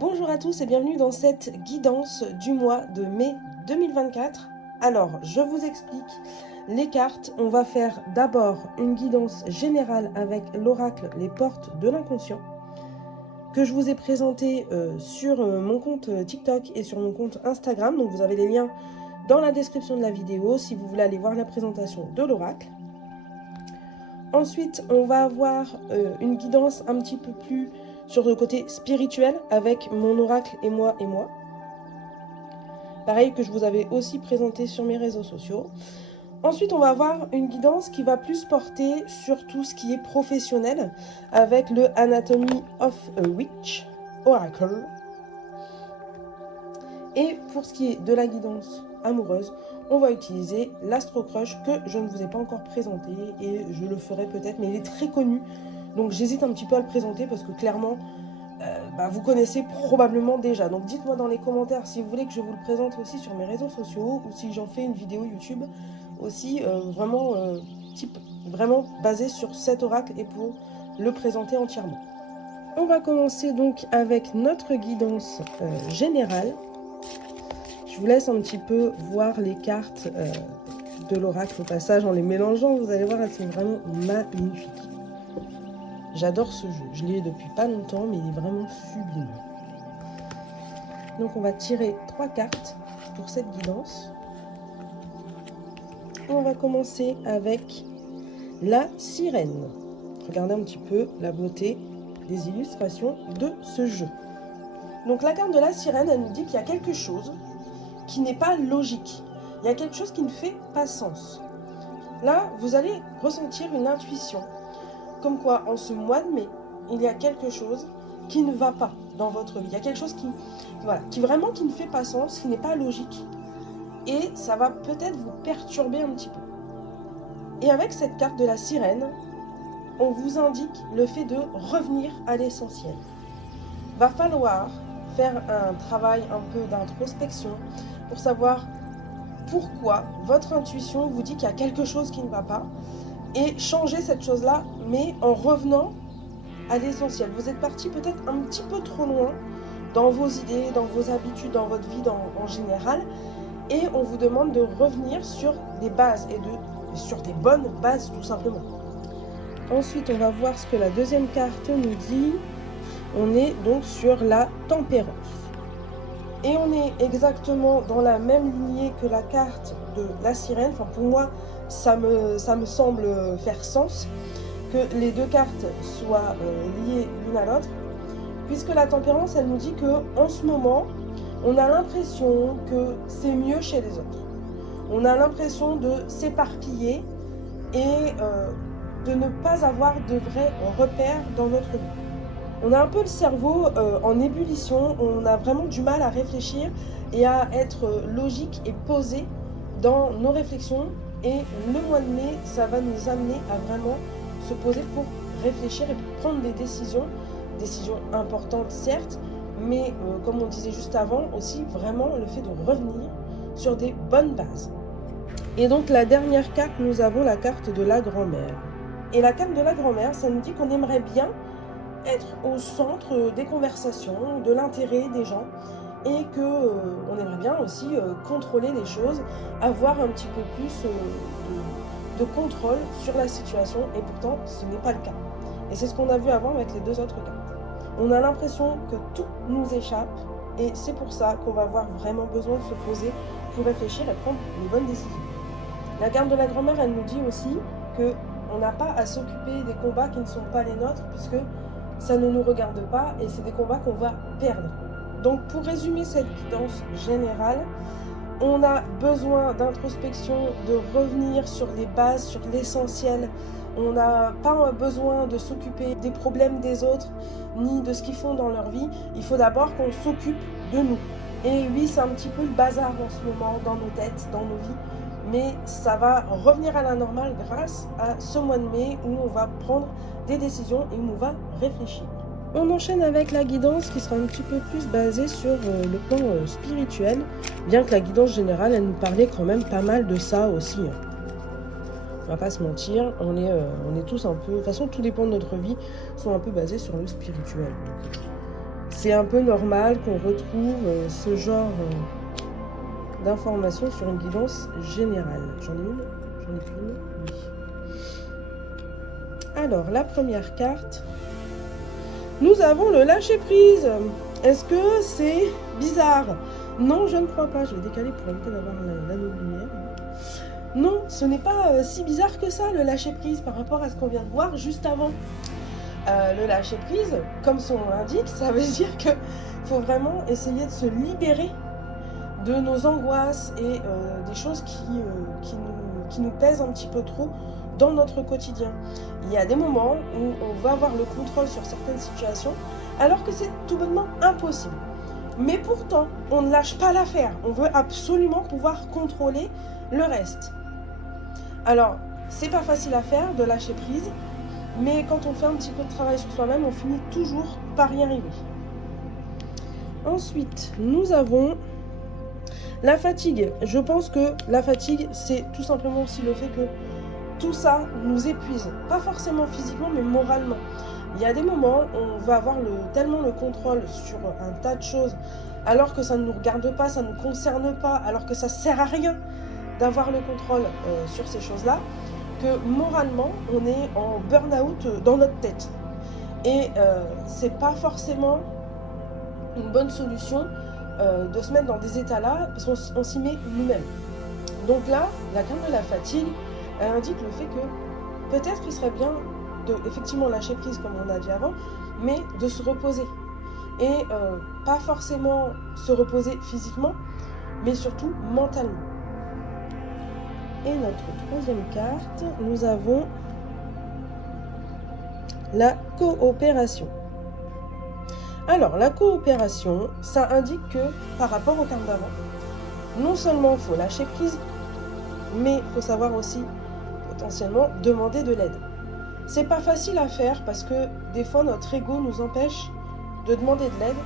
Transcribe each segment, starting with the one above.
Bonjour à tous et bienvenue dans cette guidance du mois de mai 2024. Alors, je vous explique les cartes. On va faire d'abord une guidance générale avec l'oracle Les Portes de l'Inconscient que je vous ai présenté sur mon compte TikTok et sur mon compte Instagram. Donc vous avez les liens dans la description de la vidéo si vous voulez aller voir la présentation de l'oracle. Ensuite, on va avoir une guidance un petit peu plus sur le côté spirituel avec mon oracle et moi. Pareil que je vous avais aussi présenté sur mes réseaux sociaux. Ensuite, on va avoir une guidance qui va plus porter sur tout ce qui est professionnel avec le Anatomy of a Witch Oracle. Et pour ce qui est de la guidance amoureuse, on va utiliser l'Astro Crush que je ne vous ai pas encore présenté et je le ferai peut-être, mais il est très connu. Donc j'hésite un petit peu à le présenter parce que clairement, vous connaissez probablement déjà. Donc dites-moi dans les commentaires si vous voulez que je vous le présente aussi sur mes réseaux sociaux ou si j'en fais une vidéo YouTube aussi vraiment basée sur cet oracle et pour le présenter entièrement. On va commencer donc avec notre guidance générale. Je vous laisse un petit peu voir les cartes de l'oracle au passage en les mélangeant. Vous allez voir, elles sont vraiment magnifiques. J'adore ce jeu. Je l'ai depuis pas longtemps, mais il est vraiment sublime. Donc on va tirer 3 cartes pour cette guidance. Et on va commencer avec la sirène. Regardez un petit peu la beauté des illustrations de ce jeu. Donc la carte de la sirène, elle nous dit qu'il y a quelque chose qui n'est pas logique. Il y a quelque chose qui ne fait pas sens. Là, vous allez ressentir une intuition. Comme quoi, en ce mois de mai, il y a quelque chose qui ne va pas dans votre vie. Il y a quelque chose qui ne fait pas sens, qui n'est pas logique. Et ça va peut-être vous perturber un petit peu. Et avec cette carte de la sirène, on vous indique le fait de revenir à l'essentiel. Va falloir faire un travail un peu d'introspection pour savoir pourquoi votre intuition vous dit qu'il y a quelque chose qui ne va pas et changer cette chose-là, mais en revenant à l'essentiel. Vous êtes parti peut-être un petit peu trop loin dans vos idées, dans vos habitudes, dans votre vie en général, et on vous demande de revenir sur des bases et sur des bonnes bases tout simplement. Ensuite, on va voir ce que la deuxième carte nous dit. On est donc sur la tempérance. Et on est exactement dans la même lignée que la carte de la sirène. Enfin, pour moi, ça me semble faire sens que les deux cartes soient liées l'une à l'autre. Puisque la tempérance, elle nous dit qu'en ce moment, on a l'impression que c'est mieux chez les autres. On a l'impression de s'éparpiller et de ne pas avoir de vrais repères dans notre vie. On a un peu le cerveau en ébullition, on a vraiment du mal à réfléchir et à être logique et posé dans nos réflexions. Et le mois de mai, ça va nous amener à vraiment se poser pour réfléchir et pour prendre des décisions importantes certes, mais comme on disait juste avant, aussi vraiment le fait de revenir sur des bonnes bases. Et donc la dernière carte, nous avons la carte de la grand-mère. Et la carte de la grand-mère, ça nous dit qu'on aimerait bien être au centre des conversations, de l'intérêt des gens et on aimerait bien aussi contrôler les choses, avoir un petit peu plus de contrôle sur la situation et pourtant ce n'est pas le cas. Et c'est ce qu'on a vu avant avec les deux autres cartes. On a l'impression que tout nous échappe et c'est pour ça qu'on va avoir vraiment besoin de se poser pour réfléchir et prendre les bonnes décisions. La carte de la grand-mère, elle nous dit aussi qu'on n'a pas à s'occuper des combats qui ne sont pas les nôtres puisque ça ne nous regarde pas et c'est des combats qu'on va perdre. Donc pour résumer cette guidance générale, on a besoin d'introspection, de revenir sur les bases, sur l'essentiel. On n'a pas besoin de s'occuper des problèmes des autres, ni de ce qu'ils font dans leur vie. Il faut d'abord qu'on s'occupe de nous. Et oui, c'est un petit peu le bazar en ce moment dans nos têtes, dans nos vies. Mais ça va revenir à la normale grâce à ce mois de mai où on va prendre des décisions et où on va réfléchir. On enchaîne avec la guidance qui sera un petit peu plus basée sur le plan spirituel, bien que la guidance générale, elle nous parlait quand même pas mal de ça aussi. On va pas se mentir, on est tous un peu... De toute façon, tout dépend de notre vie, sont un peu basés sur le spirituel. c'est un peu normal qu'on retrouve ce genre d'informations sur une guidance générale. J'en ai une? J'en ai qu'une? Oui. Alors, la première carte, nous avons le lâcher-prise. Est-ce que c'est bizarre? Non, je ne crois pas. Je vais décaler pour éviter d'avoir l'anneau de lumière. Non, ce n'est pas si bizarre que ça, le lâcher-prise, par rapport à ce qu'on vient de voir juste avant. Le lâcher-prise, comme son nom l'indique, ça veut dire qu'il faut vraiment essayer de se libérer de nos angoisses et des choses qui nous pèsent un petit peu trop dans notre quotidien. Il y a des moments où on va avoir le contrôle sur certaines situations, alors que c'est tout bonnement impossible. Mais pourtant, on ne lâche pas l'affaire. On veut absolument pouvoir contrôler le reste. Alors, c'est pas facile à faire de lâcher prise, mais quand on fait un petit peu de travail sur soi-même, on finit toujours par y arriver. Ensuite, nous avons la fatigue. Je pense que la fatigue, c'est tout simplement aussi le fait que tout ça nous épuise. Pas forcément physiquement, mais moralement. Il y a des moments où on va avoir tellement le contrôle sur un tas de choses, alors que ça ne nous regarde pas, ça ne nous concerne pas, alors que ça ne sert à rien d'avoir le contrôle sur ces choses-là, que moralement, on est en burn-out dans notre tête. Et c'est pas forcément une bonne solution de se mettre dans des états-là, parce qu'on s'y met nous-mêmes. Donc là, la carte de la fatigue, elle indique le fait que peut-être qu'il serait bien de effectivement lâcher prise, comme on a dit avant, mais de se reposer. Et pas forcément se reposer physiquement, mais surtout mentalement. Et notre troisième carte, nous avons la coopération. Alors, la coopération, ça indique que par rapport aux cartes d'avant, non seulement il faut lâcher prise, mais il faut savoir aussi potentiellement demander de l'aide. C'est pas facile à faire parce que des fois notre ego nous empêche de demander de l'aide,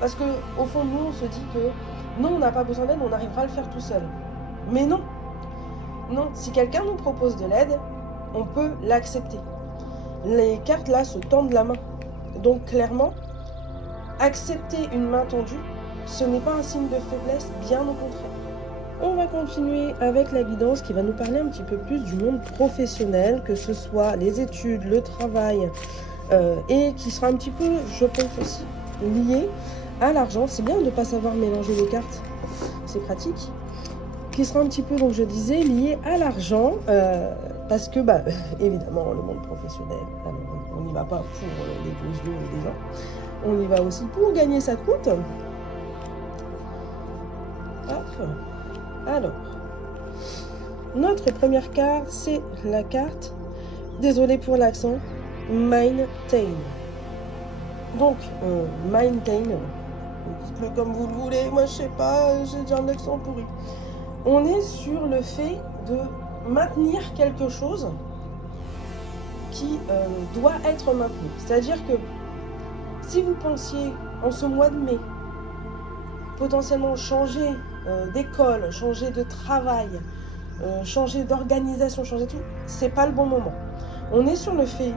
parce que au fond de nous on se dit que non, on n'a pas besoin d'aide, on arrivera à le faire tout seul. Mais non, non, si quelqu'un nous propose de l'aide, on peut l'accepter. Les cartes là se tendent la main, donc clairement, accepter une main tendue, ce n'est pas un signe de faiblesse, bien au contraire. On va continuer avec la guidance qui va nous parler un petit peu plus du monde professionnel, que ce soit les études, le travail, et qui sera un petit peu, je pense aussi, lié à l'argent. C'est bien de ne pas savoir mélanger les cartes, c'est pratique. Qui sera un petit peu, donc je disais, lié à l'argent, parce que, évidemment, le monde professionnel, on n'y va pas pour les beaux yeux des gens, on y va aussi pour gagner sa croûte. Hop. Alors, notre première carte, c'est la carte, désolé pour l'accent, Maintain. Donc, Maintain, dites-le comme vous le voulez, moi je sais pas, j'ai déjà un accent pourri. On est sur le fait de maintenir quelque chose qui doit être maintenu. C'est-à-dire que si vous pensiez en ce mois de mai potentiellement changer d'école, changer de travail, changer d'organisation, changer tout, c'est pas le bon moment. On est sur le fait,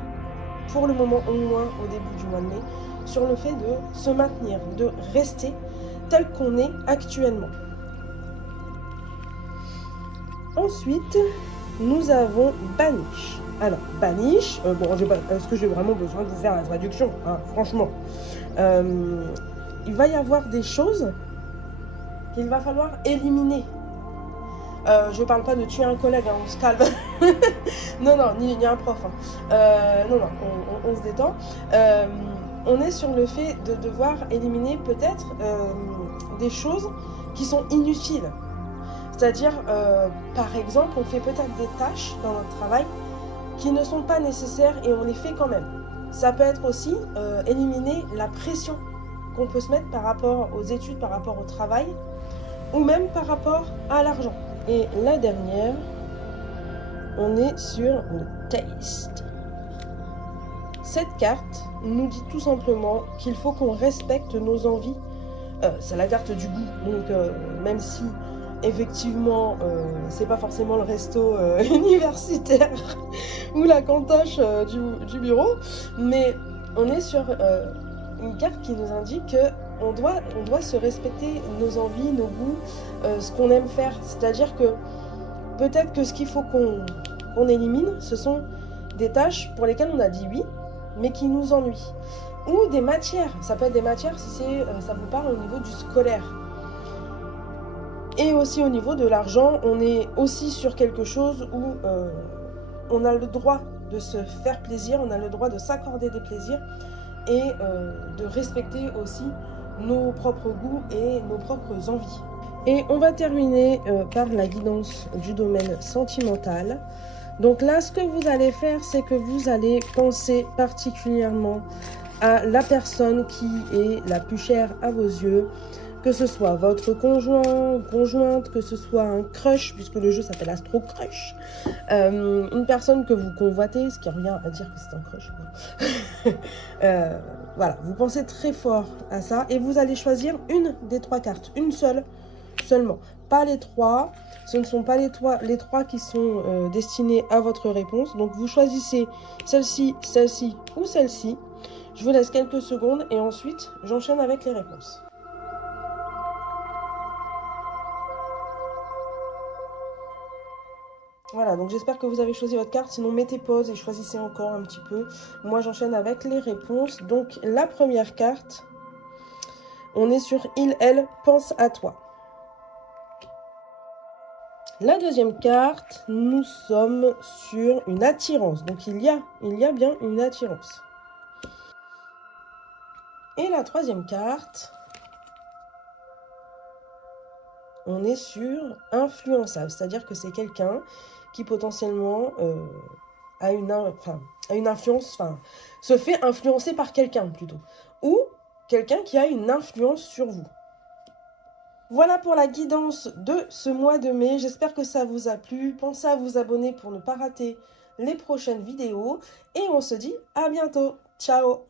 pour le moment au moins au début du mois de mai, sur le fait de se maintenir, de rester tel qu'on est actuellement. Ensuite, nous avons Banish. Alors, Banish, est-ce que j'ai vraiment besoin de vous faire la traduction, hein, franchement. Il va y avoir des choses qu'il va falloir éliminer. Je ne parle pas de tuer un collègue, hein, on se calme. non, ni un prof. Hein. Non, on se détend. On est sur le fait de devoir éliminer peut-être des choses qui sont inutiles. C'est-à-dire, par exemple, on fait peut-être des tâches dans notre travail qui ne sont pas nécessaires et on les fait quand même. Ça peut être aussi éliminer la pression qu'on peut se mettre par rapport aux études, par rapport au travail, ou même par rapport à l'argent. Et la dernière, on est sur le Taste. Cette carte nous dit tout simplement qu'il faut qu'on respecte nos envies. C'est la carte du goût, donc même si effectivement c'est pas forcément le resto universitaire ou la cantoche du bureau, mais on est sur une carte qui nous indique qu'on doit se respecter nos envies, nos goûts, ce qu'on aime faire. C'est-à-dire que peut-être que ce qu'il faut qu'on élimine, ce sont des tâches pour lesquelles on a dit oui, mais qui nous ennuient. Ou des matières. Ça peut être des matières si ça vous parle au niveau du scolaire. Et aussi au niveau de l'argent, on est aussi sur quelque chose où on a le droit de se faire plaisir, on a le droit de s'accorder des plaisirs et de respecter aussi nos propres goûts et nos propres envies. Et on va terminer par la guidance du domaine sentimental. Donc là, ce que vous allez faire, c'est que vous allez penser particulièrement à la personne qui est la plus chère à vos yeux, que ce soit votre conjoint, conjointe, que ce soit un crush, puisque le jeu s'appelle Astro Crush, une personne que vous convoitez, ce qui n'a rien à dire que c'est un crush. Voilà, vous pensez très fort à ça et vous allez choisir une des 3 cartes, une seule seulement, pas les 3. Ce ne sont pas les 3 qui sont destinés à votre réponse. Donc vous choisissez celle-ci, celle-ci ou celle-ci. Je vous laisse quelques secondes et ensuite j'enchaîne avec les réponses. Voilà, donc j'espère que vous avez choisi votre carte, sinon mettez pause et choisissez encore un petit peu. Moi j'enchaîne avec les réponses. Donc la première carte, on est sur il, elle, pense à toi. La deuxième carte, nous sommes sur une attirance. Donc il y a bien une attirance. Et la troisième carte, on est sur influençable. C'est-à-dire que c'est quelqu'un qui potentiellement a une influence, se fait influencer par quelqu'un plutôt. Ou quelqu'un qui a une influence sur vous. Voilà pour la guidance de ce mois de mai. J'espère que ça vous a plu. Pensez à vous abonner pour ne pas rater les prochaines vidéos. Et on se dit à bientôt. Ciao!